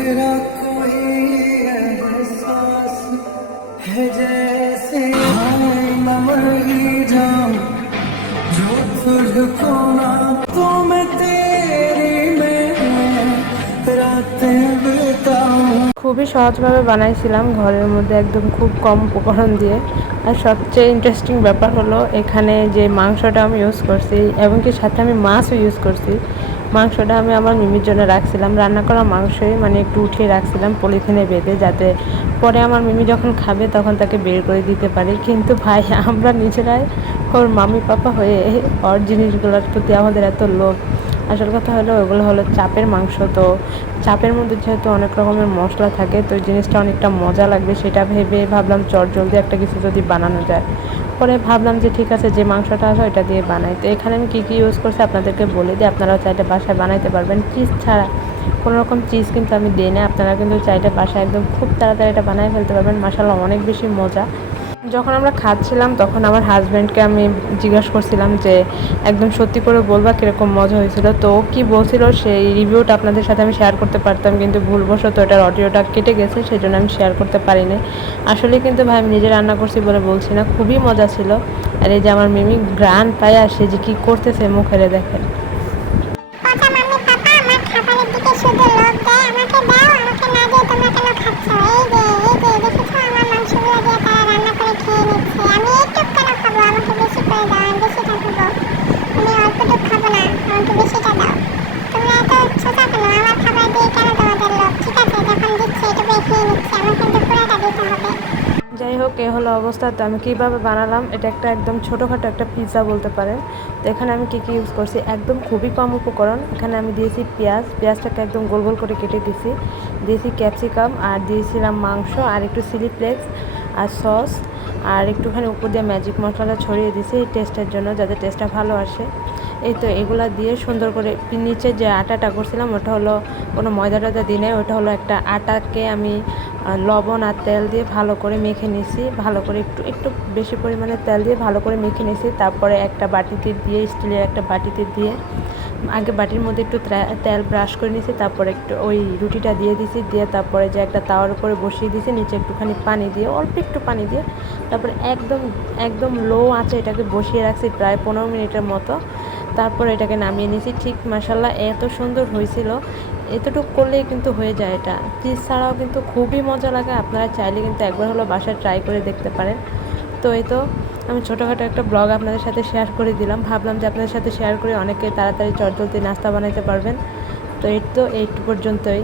तेरा कोई एहसास है जैसे हाय मैं मर ही जाऊं जो तुझको ना तो मैं तेरी में रातें बिताऊं। খুবই সহজভাবে বানাইছিলাম ঘরের মধ্যে একদম খুব কম উপকরণ দিয়ে। আর সবচেয়ে ইন্টারেস্টিং ব্যাপার হলো এখানে যে মাংসটা আমি ইউজ করছি এবং কি সাথে আমি মাছও ইউজ করছি। মাংসটা আমি আমার মিমির জন্য রাখছিলাম, রান্না করা মাংসই মানে একটু উঠিয়ে রাখছিলাম পলিথিনে বেঁধে, যাতে পরে আমার মিমি যখন খাবে তখন তাকে বের করে দিতে পারি। কিন্তু ভাই আমরা নিজেরাই ওর মামি পাপা হয়ে ওর জিনিসগুলোর প্রতি আমাদের এত লোভ। আসল কথা হলো ওগুলো হলো চাপের মাংস, তো চাপের মধ্যে যেহেতু অনেক রকমের মশলা থাকে তো এই জিনিসটা অনেকটা মজা লাগবে সেটা ভেবে ভাবলাম জলদি একটা কিছু যদি বানানো যায়। পরে ভাবলাম যে ঠিক আছে যে মাংসটা আছে ওইটা দিয়ে বানাই। তো এখানে আমি কী কী ইউজ করছি আপনাদেরকে বলে দিই, আপনারাও চাইলে বাসায় বানাইতে পারবেন চিজ ছাড়া। কোনো রকম চিজ কিন্তু আমি দিই না, আপনারা কিন্তু চাইলে বাসায় একদম খুব তাড়াতাড়ি এটা বানিয়ে ফেলতে পারবেন। মাশাআল্লাহ অনেক বেশি মজা। যখন আমরা খাচ্ছিলাম তখন আমার হাজব্যান্ডকে আমি জিজ্ঞাসা করছিলাম যে একদম সত্যি করে বলবা কীরকম মজা হয়েছিল। তো ও কী বলছিল সেই রিভিউটা আপনাদের সাথে আমি শেয়ার করতে পারতাম, কিন্তু ভুলবশত এটার অডিওটা কেটে গেছে, সেই জন্য আমি শেয়ার করতে পারিনি। আসলে কিন্তু ভাই আমি নিজে রান্না করছি বলে বলছি না, খুবই মজা ছিল। আর এই যে আমার মিমি গ্রান পায় আর সে যে কী করতেছে মুখেরে দেখেন। যাই হোক এ হলো অবস্থা। তো আমি কীভাবে বানালাম, এটা একটা একদম ছোটোখাটো একটা পিৎজা বলতে পারেন। তো এখানে আমি কী কী ইউজ করছি একদম খুবই কম উপকরণ। এখানে আমি দিয়েছি পেঁয়াজটাকে একদম গোল গোল করে কেটে দিয়েছি ক্যাপসিকাম, আর দিয়েছিলাম মাংস, আর একটু চিলি ফ্লেক্স আর সস, আর একটুখানি উপর দিয়ে ম্যাজিক মশলাটা ছড়িয়ে দিয়েছি এই টেস্টের জন্য, যাতে টেস্টটা ভালো আসে। এই তো এগুলা দিয়ে সুন্দর করে নিচে যে আটাটা করছিলাম ওটা হলো কোনো ময়দা টয়দা দিই নাই, ওটা হলো একটা আটাকে আমি লবণ আর তেল দিয়ে ভালো করে মেখে নিয়েছি, ভালো করে একটু একটু বেশি পরিমাণে তেল দিয়ে ভালো করে মেখে নিয়েছি। তারপরে একটা বাটিতে দিয়ে, স্টিলের একটা বাটিতে দিয়ে আগে বাটির মধ্যে একটু তেল ব্রাশ করে নিয়েছি, তারপরে একটু ওই রুটিটা দিয়ে দিয়েছি, দিয়ে তারপরে যে একটা তাওয়ার উপরে বসিয়ে দিয়েছি, নিচে একটুখানি পানি দিয়ে অল্প একটু পানি দিয়ে তারপরে একদম একদম লো আঁচে এটাকে বসিয়ে রাখছি প্রায় 15 মিনিটের মতো। তারপর এটাকে নামিয়ে নিয়েছি। ঠিক মাশাআল্লাহ এত সুন্দর হয়েছিল, এতটুকু করলেই কিন্তু হয়ে যায়। এটা চিজ ছাড়াও কিন্তু খুবই মজা লাগে, আপনারা চাইলে কিন্তু একবার হলো বাসায় ট্রাই করে দেখতে পারেন। তো এই তো আমি ছোটোখাটো একটা ব্লগ আপনাদের সাথে শেয়ার করে দিলাম, ভাবলাম যে আপনাদের সাথে শেয়ার করে অনেকে তাড়াতাড়ি চটজলদি নাস্তা বানাইতে পারবেন। তো এই তো এইটু পর্যন্তই।